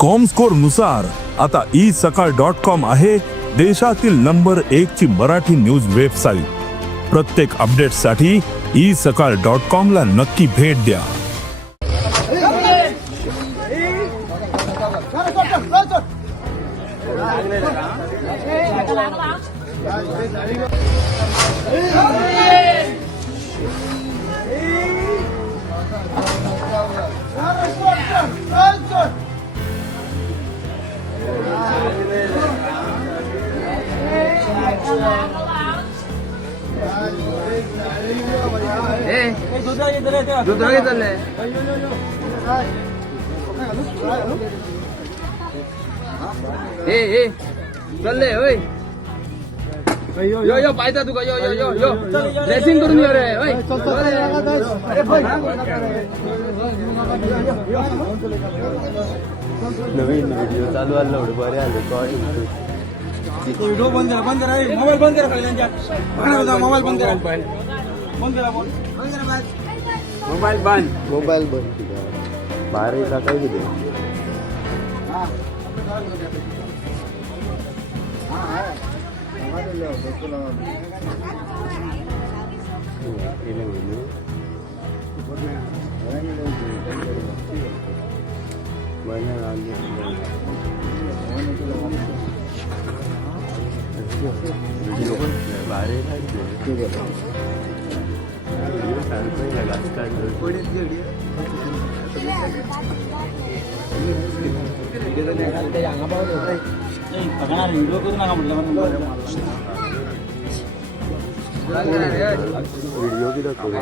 Comscore नुसार आता isakal.com आहे देशातील नंबर 1 ची मराठी न्यूज वेबसाईट। प्रत्येक अपडेटसाठी isakal.com ला नक्की भेट द्या। चलले होय यो पायता तुका यो यो यो यो ड्रेसिंग करून ये रे होय नवीन व्हिडिओ चालू आलो एवढे बरे आले व्हिडिओ बंद करा मोबाईल बंद करा त्यांच्या मोबाईल बंद करा मोबाईल बंद बाहेर काय किती व्हिडिओ करू नका म्हटलं व्हिडिओ किती करू